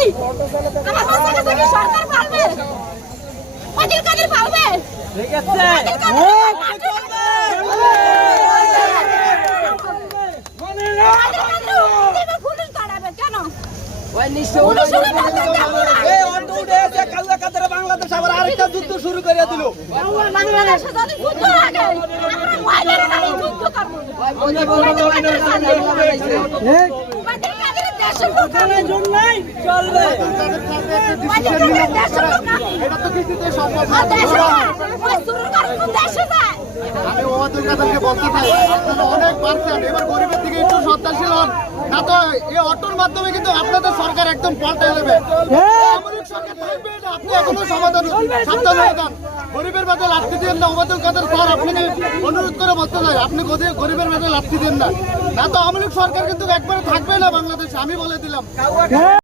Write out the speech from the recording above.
করি আমার বাচ্চাকে থেকে সরকার পালবে ওদের কাদের পালবে ঠিক আছে পুলিশ দাঁড়াবে কেন ওই বাংলাদেশ আবার আরেকটা যুদ্ধ শুরু করে দিল বাংলাদেশে যদি যুদ্ধ লাগে আমরা মহিলারা নাকি যুদ্ধ করব ওদের কাদের দেশের লোক নাই জন্যই চলবে ওদের দেশের লোক নাই এটা তো কিছুতে সম্ভব না। ওই শুরু করে কোন দেশে যায় আমি ওদের কাদেরকে বলতে চাই আপনারা অনেক পারছেন, এবার গরিবের দিকে একটু শ্রদ্ধাশীল হন, না তো এই অটোর মাধ্যমে কিন্তু আপনাদের সরকার একদম পাল্টে নেবে। সামরিক সরকার থাকবে না, আপনি এখনো সমাধান সাবধান হয়ে যান। গরিবের মাঝে লাঠি দেন না, ওদের কাদের স্যার আপনি অনুরোধ করে বলতে চাই আপনি গরিবের মাঝে লাঠি দেন না, না তো আওয়ামী লীগ সরকার কিন্তু একবারে থাকবে না বাংলাদেশে, আমি বলে দিলাম।